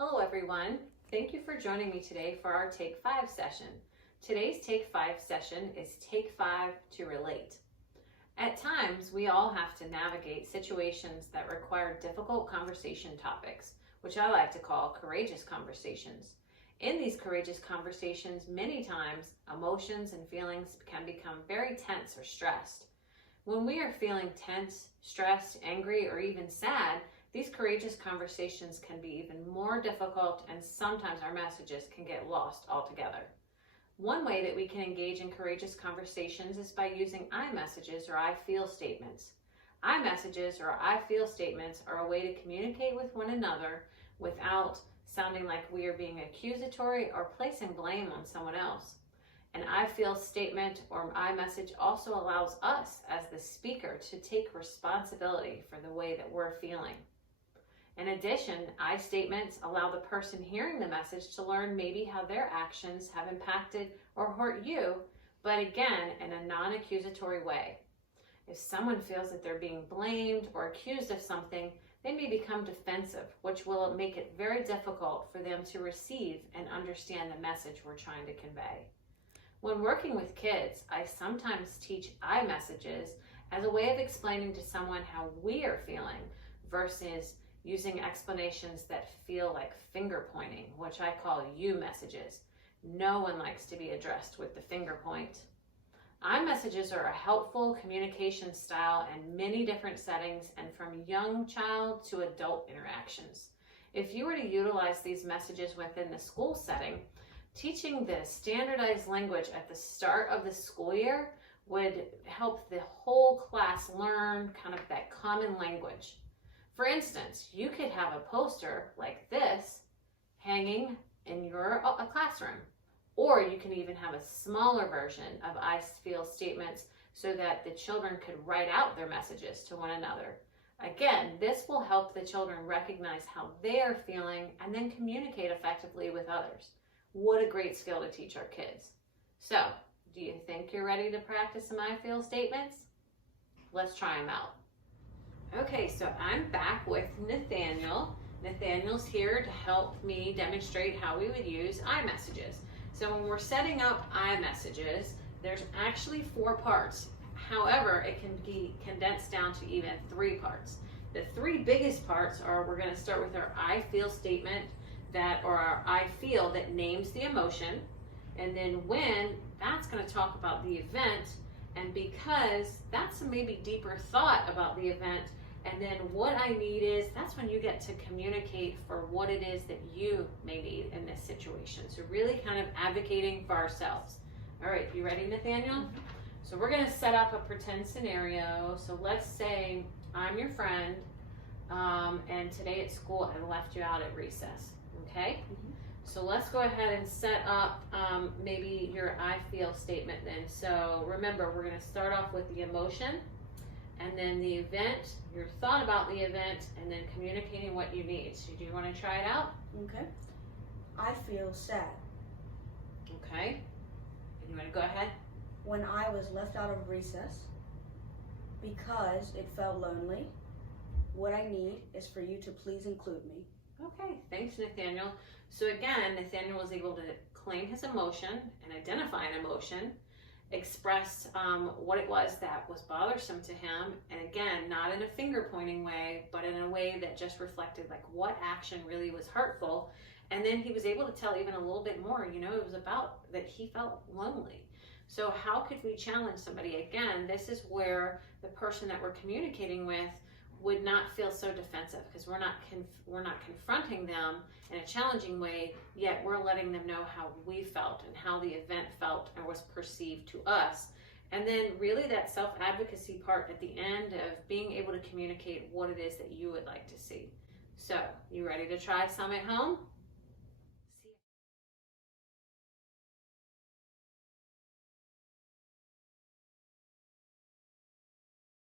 Hello everyone. Thank you for joining me today for our Take 5 session. Today's Take 5 session is Take 5 to relate. At times, we all have to navigate situations that require difficult conversation topics, which I like to call courageous conversations. In these courageous conversations, many times, emotions and feelings can become very tense or stressed. When we are feeling tense, stressed, angry, or even sad, these courageous conversations can be even more difficult, and sometimes our messages can get lost altogether. One way that we can engage in courageous conversations is by using I messages or I feel statements. I messages or I feel statements are a way to communicate with one another without sounding like we are being accusatory or placing blame on someone else. An I feel statement or I message also allows us as the speaker to take responsibility for the way that we're feeling. In addition, I statements allow the person hearing the message to learn maybe how their actions have impacted or hurt you, but again, in a non-accusatory way. If someone feels that they're being blamed or accused of something, they may become defensive, which will make it very difficult for them to receive and understand the message we're trying to convey. When working with kids, I sometimes teach I messages as a way of explaining to someone how we are feeling versus using explanations that feel like finger pointing, which I call you messages. No one likes to be addressed with the finger point. I messages are a helpful communication style in many different settings and from young child to adult interactions. If you were to utilize these messages within the school setting, teaching the standardized language at the start of the school year would help the whole class learn kind of that common language. For instance, you could have a poster like this hanging in your classroom, or you can even have a smaller version of I feel statements so that the children could write out their messages to one another. Again, this will help the children recognize how they are feeling and then communicate effectively with others. What a great skill to teach our kids. So, do you think you're ready to practice some I feel statements? Let's try them out. Okay, so I'm back with Nathaniel. Nathaniel's here to help me demonstrate how we would use I messages. So when we're setting up I messages, there's actually 4 parts. However, it can be condensed down to even 3 parts. The 3 biggest parts are we're going to start with our I feel statement or our I feel that names the emotion, and then when, that's going to talk about the event, and because that's a maybe deeper thought about the event. And then what I need is, that's when you get to communicate for what it is that you may need in this situation. So really kind of advocating for ourselves. All right, you ready, Nathaniel? So we're going to set up a pretend scenario. So let's say I'm your friend, and today at school I left you out at recess. Okay? So let's go ahead and set up maybe your I feel statement then. So remember, we're going to start off with the emotion, and then the event, your thought about the event, and then communicating what you need. So do you want to try it out? Okay. I feel sad. Okay. And you want to go ahead? When I was left out of recess because it felt lonely, what I need is for you to please include me. Okay, thanks, Nathaniel. So again, Nathaniel was able to claim his emotion and identify an emotion, express what it was that was bothersome to him, and again, not in a finger pointing way, but in a way that just reflected like what action really was hurtful. And then he was able to tell even a little bit more, it was about that he felt lonely. So how could we challenge somebody? Again, this is where the person that we're communicating with would not feel so defensive, because we're not confronting them in a challenging way, yet we're letting them know how we felt and how the event felt and was perceived to us. And then really that self-advocacy part at the end of being able to communicate what it is that you would like to see. So, you ready to try some at home?